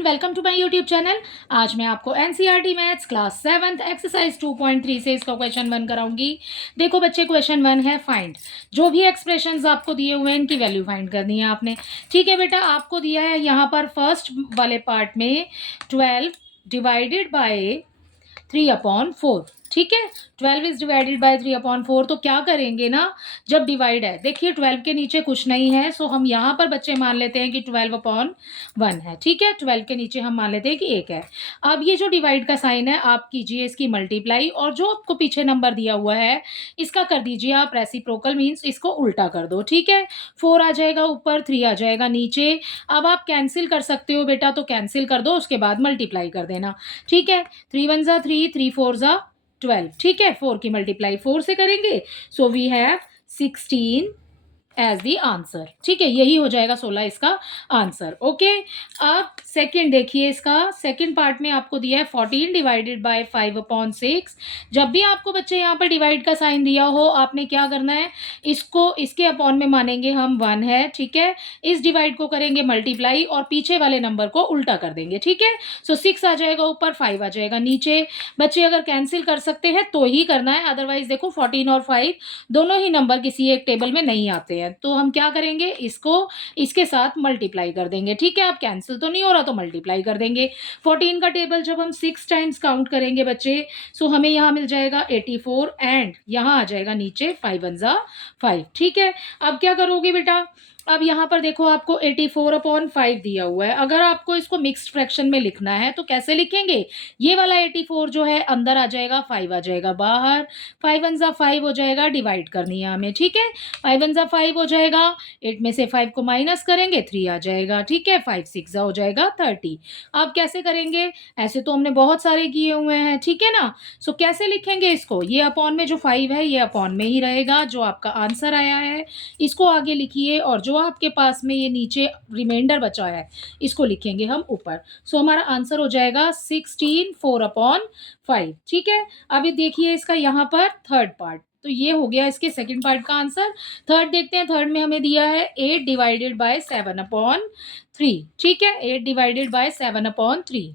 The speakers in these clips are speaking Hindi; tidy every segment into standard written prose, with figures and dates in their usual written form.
Everyone, welcome to my YouTube channel. आज मैं आपको NCERT maths class 7th exercise 2.3 से इसका क्वेश्चन 1 कराऊंगी। देखो बच्चे, क्वेश्चन 1 है फाइंड। जो भी एक्सप्रेशंस आपको दिए हुए हैं इनकी वैल्यू फाइंड करनी है आपने। ठीक है बेटा, आपको दिया है यहाँ पर फर्स्ट वाले पार्ट में 12 डिवाइडेड बाय 3/4। ठीक है, 12 इज डिवाइडेड बाय 3/4। तो क्या करेंगे ना, जब डिवाइड है, देखिए 12 के नीचे कुछ नहीं है, सो हम यहाँ पर बच्चे मान लेते हैं कि 12/1 है। ठीक है, 12 के नीचे हम मान लेते हैं कि 1 है। अब ये जो डिवाइड का साइन है, आप कीजिए इसकी मल्टीप्लाई, और जो आपको पीछे नंबर दिया हुआ है इसका कर दीजिए आप रेसिप्रोकल, मीन्स इसको उल्टा कर दो। ठीक है, 4 आ जाएगा ऊपर, 3 आ जाएगा नीचे। अब आप कैंसिल कर सकते हो बेटा, तो कैंसिल कर दो, उसके बाद मल्टीप्लाई कर देना। ठीक है, 3 1 ज़ा 3, 3 4 ज़ा 12। ठीक है, 4 की मल्टीप्लाई 4 से करेंगे, so we have 16 as the answer. ठीक है, यही हो जाएगा 16 इसका आंसर। ओके, अब सेकंड देखिए, इसका सेकंड पार्ट में आपको दिया है 14 डिवाइडेड बाय 5/6। जब भी आपको बच्चे यहाँ पर डिवाइड का साइन दिया हो, आपने क्या करना है, इसको इसके अपॉन में मानेंगे हम 1 है। ठीक है, इस डिवाइड को करेंगे मल्टीप्लाई और पीछे वाले नंबर को उल्टा कर देंगे। ठीक है, सो 6 आ जाएगा ऊपर, 5 आ जाएगा नीचे। बच्चे अगर कैंसिल कर सकते हैं तो ही करना है, अदरवाइज देखो 14 और 5 दोनों ही नंबर किसी एक टेबल में नहीं आते हैं, तो हम क्या करेंगे, इसको इसके साथ मल्टीप्लाई कर देंगे। ठीक है, अब कैंसिल तो नहीं हो रहा तो मल्टीप्लाई कर देंगे। 14 का टेबल जब हम 6 टाइम्स काउंट करेंगे बच्चे, सो हमें यहाँ मिल जाएगा 84 एंड यहाँ आ जाएगा नीचे 5 1 ज़ा 5। ठीक है, अब क्या करोगे बेटा, अब यहाँ पर देखो आपको 84/5 दिया हुआ है। अगर आपको इसको मिक्स्ड फ्रैक्शन में लिखना है तो कैसे लिखेंगे, ये वाला 84 जो है अंदर आ जाएगा, 5 आ जाएगा बाहर, 5 1 ज़ा 5 हो जाएगा, डिवाइड करनी है हमें। ठीक है, 5 1 ज़ा 5 हो जाएगा, 8 में से 5 को माइनस करेंगे, 3 आ जाएगा। ठीक है, 5 6 ज़ा हो जाएगा 30। अब कैसे करेंगे, ऐसे तो हमने बहुत सारे किए हुए हैं। ठीक है ना, सो कैसे लिखेंगे इसको, ये अपॉन में जो 5 है ये अपॉन में ही रहेगा, जो आपका आंसर आया है इसको आगे लिखिए, और जो आपके पास में ये नीचे रिमाइंडर बचा है इसको लिखेंगे हम ऊपर। सो हमारा आंसर हो जाएगा 16 4/5। ठीक है, अभी देखिए इसका यहाँ पर थर्ड पार्ट, तो ये हो गया इसके सेकंड पार्ट का आंसर। थर्ड देखते हैं, थर्ड में हमें दिया है 8 डिवाइडेड बाय 7/3। ठीक है, 8 डिवाइडेड बाय 7/3।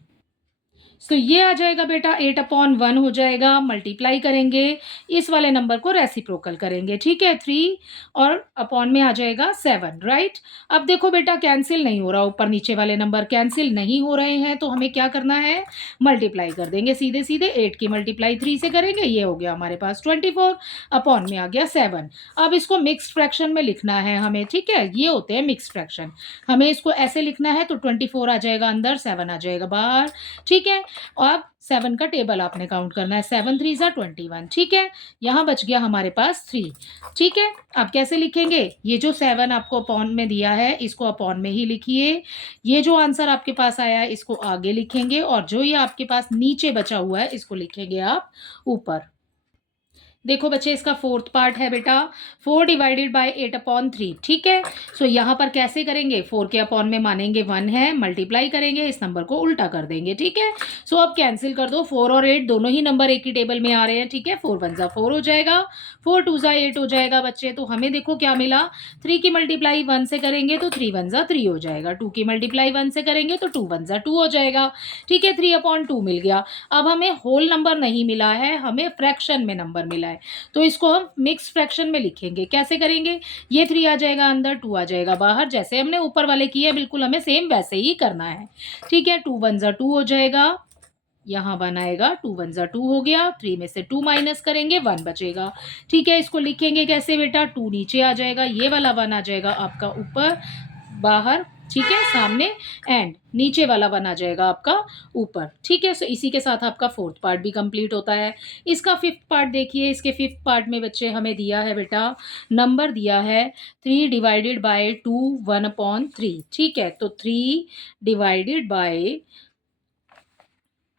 तो ये आ जाएगा बेटा 8/1 हो जाएगा, मल्टीप्लाई करेंगे, इस वाले नंबर को रेसिप्रोकल करेंगे। ठीक है, 3 और अपॉन में आ जाएगा 7। राइट, अब देखो बेटा कैंसिल नहीं हो रहा, ऊपर नीचे वाले नंबर कैंसिल नहीं हो रहे हैं, तो हमें क्या करना है, मल्टीप्लाई कर देंगे सीधे सीधे। 8 की मल्टीप्लाई 3 से करेंगे, ये हो गया हमारे पास 24, अपॉन में आ गया 7। अब इसको मिक्स्ड फ्रैक्शन में लिखना है हमें। ठीक है, ये होते हैं मिक्स्ड फ्रैक्शन, हमें इसको ऐसे लिखना है, तो 24 आ जाएगा अंदर, 7 आ जाएगा बाहर। ठीक है, और अब 7 का टेबल आपने काउंट करना है, 7 3 ज़ा 21। ठीक है, यहाँ बच गया हमारे पास 3। ठीक है, अब कैसे लिखेंगे, ये जो 7 आपको अपॉन में दिया है इसको अपॉन में ही लिखिए, ये जो आंसर आपके पास आया है इसको आगे लिखेंगे, और जो ये आपके पास नीचे बचा हुआ है इसको लिखेंगे आप ऊपर। देखो बच्चे, इसका फोर्थ पार्ट है बेटा 4 डिवाइडेड बाय 8/3। ठीक है, सो यहाँ पर कैसे करेंगे, 4 के अपॉन में मानेंगे 1 है, मल्टीप्लाई करेंगे, इस नंबर को उल्टा कर देंगे। ठीक है, सो अब कैंसिल कर दो, 4 और 8 दोनों ही नंबर एक ही टेबल में आ रहे हैं। ठीक है, 4 1 ज़ा 4 हो जाएगा, 4 2 ज़ा 8 हो जाएगा बच्चे। तो हमें देखो क्या मिला, 3 की मल्टीप्लाई 1 से करेंगे तो 3 1 ज़ा 3 हो जाएगा, 2 की मल्टीप्लाई 1 से करेंगे तो 2 1 ज़ा 2 हो जाएगा। ठीक है, 3/2 मिल गया। अब हमें होल नंबर नहीं मिला है, हमें फ्रैक्शन में नंबर मिला है, तो इसको हम मिक्स फ्रैक्शन में लिखेंगे। कैसे करेंगे, ये 3 आ जाएगा अंदर, 2 आ जाएगा बाहर, जैसे हमने ऊपर वाले किए बिल्कुल हमें सेम वैसे ही करना है। ठीक है, 2 1 ज़ा 2 हो जाएगा, यहाँ 1 आएगा, 2 1 ज़ा 2 हो गया, 3 में से 2 माइनस करेंगे, 1 बचेगा। ठीक है, इसको लिखेंगे कैसे बेटा, 2 नीचे आ जाएगा, ये वाला 1 आ जाएगा आपका ऊपर बाहर। ठीक है, सामने, एंड नीचे वाला 1 आ जाएगा आपका ऊपर। ठीक है, सो इसी के साथ आपका फोर्थ पार्ट भी कंप्लीट होता है। इसका फिफ्थ पार्ट देखिए, इसके फिफ्थ पार्ट में बच्चे हमें दिया है बेटा, नंबर दिया है 3 डिवाइडेड बाय 2 1/3। ठीक है, तो 3 डिवाइडेड बाय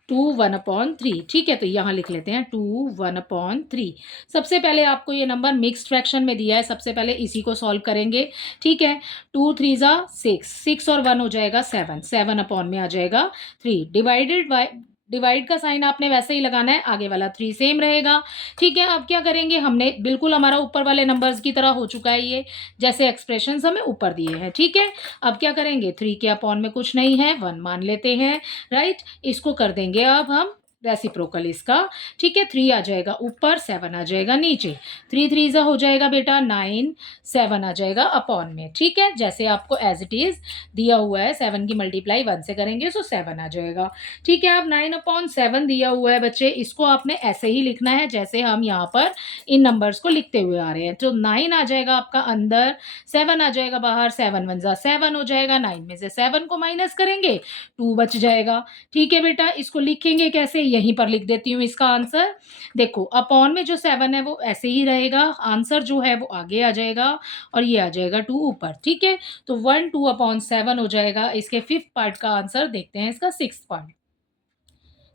2 1/3। ठीक है, तो यहाँ लिख लेते हैं 2 1/3। सबसे पहले आपको ये नंबर मिक्स्ड फ्रैक्शन में दिया है, सबसे पहले इसी को सॉल्व करेंगे। ठीक है, 2 3 ज़ा 6, 6 और 1 हो जाएगा 7, 7 अपॉन में आ जाएगा 3 डिवाइडेड बाय डिवाइड का साइन आपने वैसे ही लगाना है, आगे वाला 3 सेम रहेगा। ठीक है, अब क्या करेंगे, हमने बिल्कुल हमारा ऊपर वाले नंबर्स की तरह हो चुका है ये, जैसे एक्सप्रेशंस हमें ऊपर दिए हैं। ठीक है, अब क्या करेंगे, 3 के अपॉन में कुछ नहीं है, 1 मान लेते हैं, राइट। इसको कर देंगे अब हम रेसिप्रोकल इसका। ठीक है, 3 आ जाएगा ऊपर, 7 आ जाएगा नीचे। 3 3 ज़ा हो जाएगा बेटा 9, 7 आ जाएगा अपॉन में। ठीक है, जैसे आपको एज इट इज़ दिया हुआ है, 7 की मल्टीप्लाई 1 से करेंगे सो 7 आ जाएगा। ठीक है, अब 9/7 दिया हुआ है बच्चे, इसको आपने ऐसे ही लिखना है जैसे हम यहाँ पर इन नंबर्स को लिखते हुए आ रहे हैं। तो 9 आ जाएगा आपका अंदर, 7 आ जाएगा बाहर, 7 1 ज़ा 7 हो जाएगा, 9 में से 7 को माइनस करेंगे, 2 बच जाएगा। ठीक है बेटा, इसको लिखेंगे कैसे, यहीं पर लिख देती हूँ इसका आंसर। देखो अपॉन में जो 7 है वो ऐसे ही रहेगा, आंसर जो है वो आगे आ जाएगा और ये आ जाएगा 2 ऊपर। ठीक है, तो 1 2/7 हो जाएगा। इसके 5th पार्ट का आंसर देखते हैं, इसका 6th पार्ट।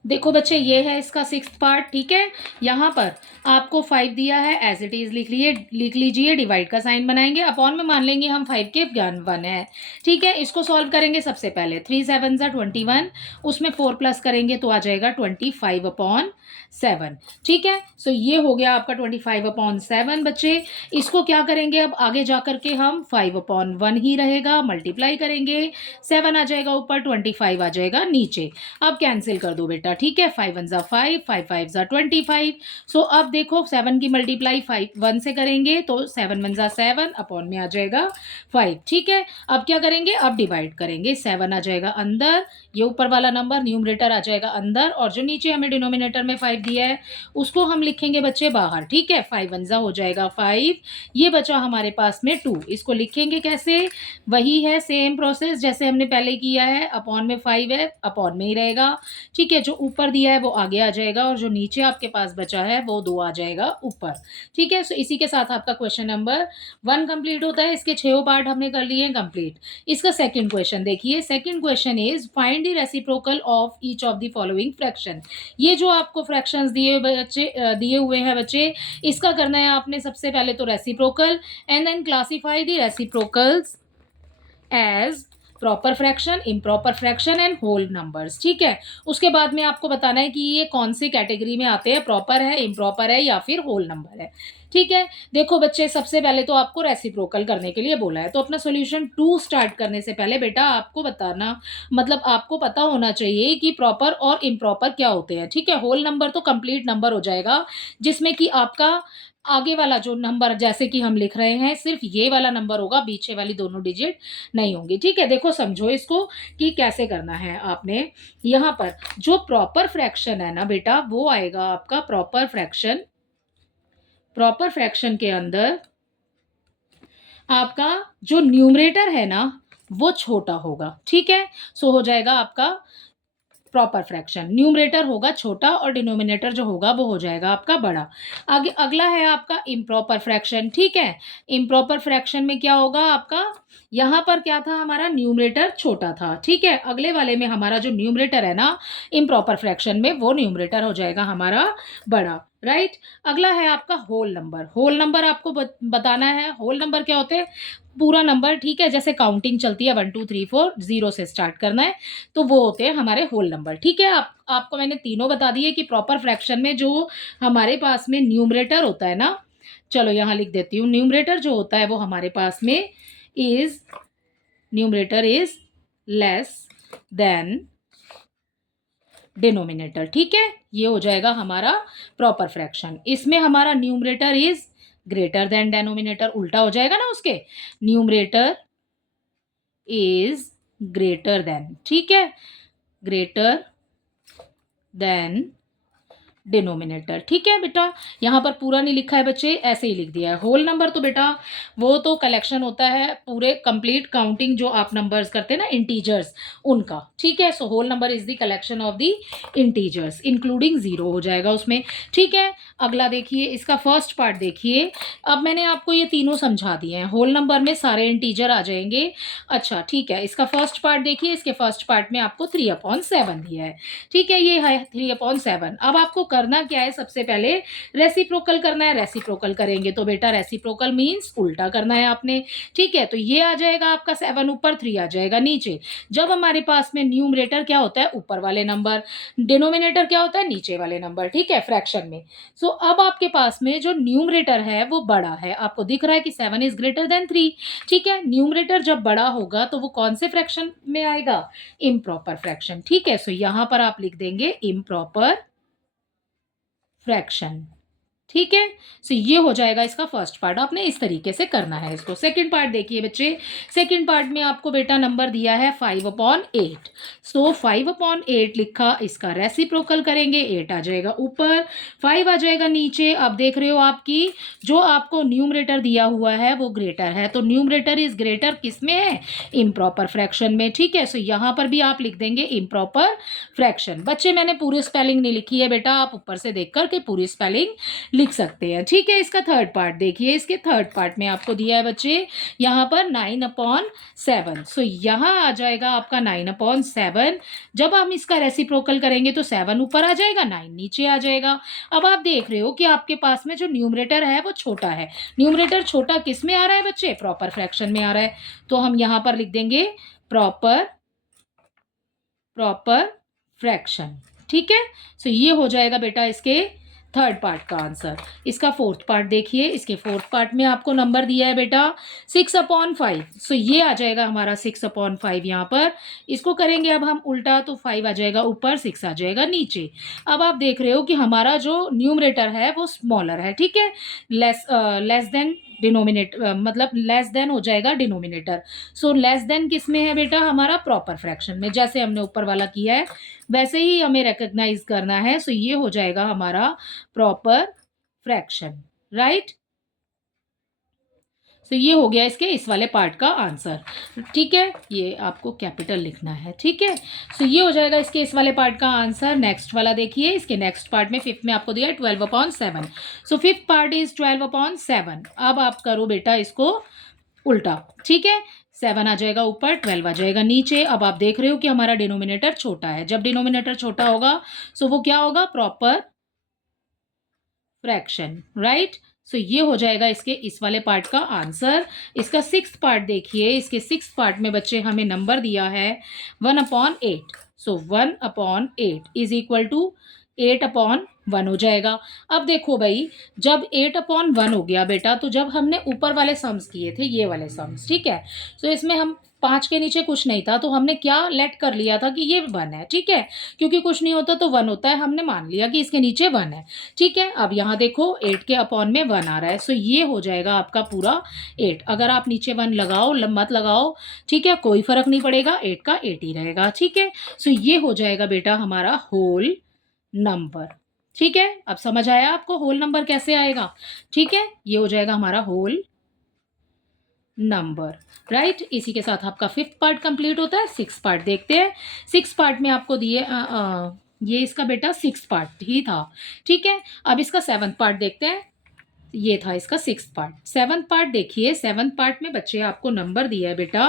देखो बच्चे, ये है इसका 6th पार्ट। ठीक है, यहाँ पर आपको 5 दिया है, एज इट इज़ लिख लीजिए, डिवाइड का साइन बनाएंगे, अपॉन में मान लेंगे हम 5 के ज्ञान 1 है। ठीक है, इसको सॉल्व करेंगे सबसे पहले, 3 7 ज़ा 21, उसमें 4 प्लस करेंगे तो आ जाएगा 25/7। ठीक है, सो ये हो गया आपका 25/7 बच्चे। इसको क्या करेंगे, अब आगे जा करके हम 5/1 ही रहेगा, मल्टीप्लाई करेंगे, 7 आ जाएगा ऊपर, 25 आ जाएगा नीचे। अब कैंसिल कर दो बेटा। ठीक है, 5 1 ज़ा 5, 5 5 ज़ा 25। सो अब देखो 7 की मल्टीप्लाई 5 1 से करेंगे तो 7 1 ज़ा 7, अपॉन में आ जाएगा 5। ठीक है, अब क्या करेंगे, अब डिवाइड करेंगे, 7 आ जाएगा अंदर, ये ऊपर वाला नंबर न्यूमरेटर आ जाएगा अंदर, और जो नीचे हमें डिनोमिनेटर में 5 दिया है उसको हम लिखेंगे बच्चे बाहर। ठीक है, 5 1 ज़ा हो जाएगा 5, ये बचा हमारे पास में 2। इसको लिखेंगे कैसे, वही है सेम प्रोसेस जैसे हमने पहले किया है, अपॉन में 5 है, अपॉन में ही रहेगा। ठीक है, जो ऊपर दिया है वो आगे आ जाएगा और जो नीचे आपके पास बचा है वो 2 आ जाएगा ऊपर। ठीक है, सो इसी के साथ आपका क्वेश्चन नंबर 1 कंप्लीट होता है। इसके 6 पार्ट हमने कर लिए हैं कंप्लीट। इसका सेकंड क्वेश्चन देखिए, second question is find the reciprocal of each of the following fraction. ये जो आपको फ्रैक्शंस दिए हुए हैं बच्चे, इसका करना है आपने सबसे पहले तो reciprocal, and then classify the reciprocals as proper fraction, improper fraction and whole numbers. ठीक है, उसके बाद में आपको बताना है कि ये कौन सी कैटेगरी में आते हैं, प्रॉपर है, इम्प्रॉपर है या फिर होल नंबर है। ठीक है, देखो बच्चे, सबसे पहले तो आपको रेसिप्रोकल करने के लिए बोला है, तो अपना सॉल्यूशन 2 स्टार्ट करने से पहले बेटा आपको बताना, मतलब आपको पता होना चाहिए कि प्रॉपर और इम्प्रॉपर क्या होते हैं। ठीक है, होल नंबर तो कंप्लीट नंबर हो जाएगा, जिसमें कि आपका आगे वाला जो नंबर जैसे कि हम लिख रहे हैं सिर्फ ये वाला नंबर होगा, पीछे वाली दोनों डिजिट नहीं होंगी। ठीक है, देखो समझो इसको कि कैसे करना है आपने। यहाँ पर जो प्रॉपर फ्रैक्शन है ना बेटा, वो आएगा आपका प्रॉपर फ्रैक्शन। प्रॉपर फ्रैक्शन के अंदर आपका जो न्यूमरेटर है ना वो छोटा होगा। ठीक है, सो हो जाएगा आपका प्रॉपर फ्रैक्शन, न्यूमरेटर होगा छोटा और डिनोमिनेटर जो होगा वो हो जाएगा आपका बड़ा। आगे अगला है आपका इम्प्रॉपर फ्रैक्शन। ठीक है, इम्प्रॉपर फ्रैक्शन में क्या होगा आपका, यहाँ पर क्या था, हमारा न्यूमरेटर छोटा था। ठीक है, अगले वाले में हमारा जो न्यूमरेटर है ना इम्प्रॉपर फ्रैक्शन में, वो न्यूमरेटर हो जाएगा हमारा बड़ा। राइट, अगला है आपका होल नंबर। होल नंबर आपको बताना है, होल नंबर क्या होते हैं, पूरा नंबर। ठीक है, जैसे काउंटिंग चलती है 1 2 3 4, 0 से स्टार्ट करना है, तो वो होते हैं हमारे होल नंबर। ठीक है, आपको मैंने तीनों बता दिए कि प्रॉपर फ्रैक्शन में जो हमारे पास में न्यूमरेटर होता है ना, चलो यहाँ लिख देती हूँ, न्यूमरेटर जो होता है वो हमारे पास में is, numerator is less than denominator. ठीक है, ये हो जाएगा हमारा प्रॉपर फ्रैक्शन। इसमें हमारा numerator is greater than denominator, उल्टा हो जाएगा ना उसके, न्यूमरेटर इज ग्रेटर देन। ठीक है, ग्रेटर देन डिनोमिनेटर। ठीक है बेटा, यहाँ पर पूरा नहीं लिखा है बच्चे, ऐसे ही लिख दिया है। होल नंबर तो बेटा वो तो कलेक्शन होता है पूरे कंप्लीट काउंटिंग जो आप नंबर्स करते हैं ना इंटीजर्स उनका। ठीक है, so whole number is the collection of the integers including 0 हो जाएगा उसमें। ठीक है, अगला देखिए, इसका फर्स्ट पार्ट देखिए। अब मैंने आपको ये तीनों समझा दिए हैं, होल नंबर में सारे इंटीजर आ जाएंगे। अच्छा ठीक है, इसका फर्स्ट पार्ट देखिए, इसके फर्स्ट पार्ट में आपको 3/7 दिया है। ठीक है, ये है 3/7। अब आपको करना क्या है, सबसे पहले रेसिप्रोकल करना है। रेसिप्रोकल करेंगे तो बेटा रेसिप्रोकल मीन्स उल्टा करना है आपने, ठीक है। तो ये आ जाएगा आपका 7 ऊपर, 3 आ जाएगा नीचे। जब हमारे पास में न्यूमरेटर क्या होता है, ऊपर वाले नंबर, डिनोमिनेटर क्या होता है, नीचे वाले नंबर, ठीक है, फ्रैक्शन में। सो अब आपके पास में जो न्यूमरेटर है वो बड़ा है, आपको दिख रहा है कि 7 इज ग्रेटर देन 3, ठीक है। न्यूमरेटर जब बड़ा होगा तो वो कौन से फ्रैक्शन में आएगा, इम्प्रॉपर फ्रैक्शन, ठीक है। सो यहां पर आप लिख देंगे इम्प्रॉपर फ्रैक्शन, ठीक है। सो ये हो जाएगा इसका फर्स्ट पार्ट। आपने इस तरीके से करना है इसको। सेकंड पार्ट देखिए बच्चे, सेकंड पार्ट में आपको बेटा नंबर दिया है 5/8। सो 5/8 लिखा, इसका रेसिप्रोकल करेंगे, 8 आ जाएगा ऊपर, 5 आ जाएगा नीचे। अब देख रहे हो आपकी जो आपको न्यूमरेटर दिया हुआ है वो ग्रेटर है, तो न्यूमरेटर इज ग्रेटर किस में है, इम्प्रॉपर फ्रैक्शन में, ठीक है। सो यहाँ पर भी आप लिख देंगे इम्प्रॉपर फ्रैक्शन। बच्चे मैंने पूरी स्पेलिंग नहीं लिखी है बेटा, आप ऊपर से देख करके पूरी स्पेलिंग लिख सकते हैं, ठीक है। इसका थर्ड पार्ट देखिए, इसके थर्ड पार्ट में आपको दिया है बच्चे यहाँ पर 9/7। सो यहाँ आ जाएगा आपका 9/7। जब हम इसका रेसिप्रोकल करेंगे तो 7 ऊपर आ जाएगा, 9 नीचे आ जाएगा। अब आप देख रहे हो कि आपके पास में जो न्यूमरेटर है वो छोटा है। न्यूमरेटर छोटा किस में आ रहा है बच्चे, प्रॉपर फ्रैक्शन में आ रहा है। तो हम यहाँ पर लिख देंगे प्रॉपर फ्रैक्शन, ठीक है। सो ये हो जाएगा बेटा इसके थर्ड पार्ट का आंसर। इसका फोर्थ पार्ट देखिए, इसके फोर्थ पार्ट में आपको नंबर दिया है बेटा 6/5। सो ये आ जाएगा हमारा 6/5 यहाँ पर। इसको करेंगे अब हम उल्टा, तो 5 आ जाएगा ऊपर, 6 आ जाएगा नीचे। अब आप देख रहे हो कि हमारा जो न्यूमरेटर है वो स्मॉलर है, ठीक है, लेस देन डिनोमिनेटर, मतलब लेस देन हो जाएगा डिनोमिनेटर। सो लेस देन किस में है बेटा, हमारा प्रॉपर फ्रैक्शन में। जैसे हमने ऊपर वाला किया है वैसे ही हमें रिकॉग्नाइज करना है। सो ये हो जाएगा हमारा प्रॉपर फ्रैक्शन, राइट। तो ये हो गया इसके इस वाले पार्ट का आंसर, ठीक है। ये आपको कैपिटल लिखना है, ठीक है। सो ये हो जाएगा इसके इस वाले पार्ट का आंसर। नेक्स्ट वाला देखिए, इसके नेक्स्ट पार्ट में फिफ्थ में आपको दिया है 12/7। So fifth part is 12/7। अब आप करो बेटा इसको उल्टा, ठीक है। 7 आ जाएगा ऊपर, 12 आ जाएगा नीचे। अब आप देख रहे हो कि हमारा डिनोमिनेटर छोटा है। जब डिनोमिनेटर छोटा होगा सो वो क्या होगा, प्रॉपर फ्रैक्शन, राइट। सो ये हो जाएगा इसके इस वाले पार्ट का आंसर। इसका सिक्स्थ पार्ट देखिए, इसके सिक्स्थ पार्ट में बच्चे हमें नंबर दिया है 1/8। सो 1/8 इज इक्वल टू 8/1 हो जाएगा। अब देखो भाई, जब 8/1 हो गया बेटा, तो जब हमने ऊपर वाले सम्स किए थे, ये वाले सम्स, ठीक है। सो इसमें हम 5 के नीचे कुछ नहीं था, तो हमने क्या लेट कर लिया था कि ये 1 है, ठीक है। क्योंकि कुछ नहीं होता तो 1 होता है, हमने मान लिया कि इसके नीचे 1 है, ठीक है। अब यहाँ देखो 8 के अपॉन में 1 आ रहा है। सो ये हो जाएगा आपका पूरा 8। अगर आप नीचे 1 लगाओ मत लगाओ, ठीक है, कोई फर्क नहीं पड़ेगा, 8 का 8 ही रहेगा, ठीक है। सो ये हो जाएगा बेटा हमारा होल नंबर, ठीक है। अब समझ आया आपको होल नंबर कैसे आएगा, ठीक है। ये हो जाएगा हमारा होल नंबर, राइट। इसी के साथ आपका फिफ्थ पार्ट कंप्लीट होता है। सिक्स पार्ट देखते हैं। सिक्स पार्ट में आपको दिए ये इसका बेटा सिक्स पार्ट ही था, ठीक है। अब इसका सेवन्थ पार्ट देखते हैं। ये था इसका सिक्स पार्ट। सेवन्थ पार्ट देखिए, सेवन्थ पार्ट में बच्चे आपको नंबर दिया है बेटा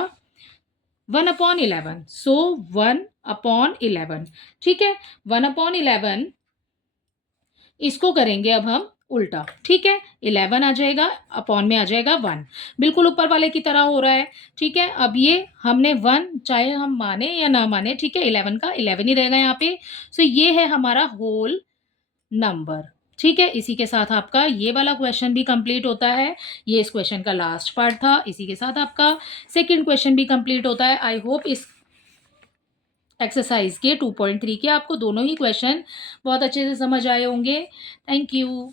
1/11। सो 1/11, ठीक है। 1/11 इसको करेंगे अब हम उल्टा, ठीक है। 11 आ जाएगा, अपॉन में आ जाएगा 1, बिल्कुल ऊपर वाले की तरह हो रहा है, ठीक है। अब ये हमने 1 चाहे हम माने या ना माने, ठीक है, 11 का 11 ही रहेगा यहाँ पे। सो ये है हमारा होल नंबर, ठीक है। इसी के साथ आपका ये वाला क्वेश्चन भी कंप्लीट होता है। ये इस क्वेश्चन का लास्ट पार्ट था। इसी के साथ आपका सेकेंड क्वेश्चन भी कंप्लीट होता है। आई होप इस एक्सरसाइज के 2.3 के आपको दोनों ही क्वेश्चन बहुत अच्छे से समझ आए होंगे। Thank you.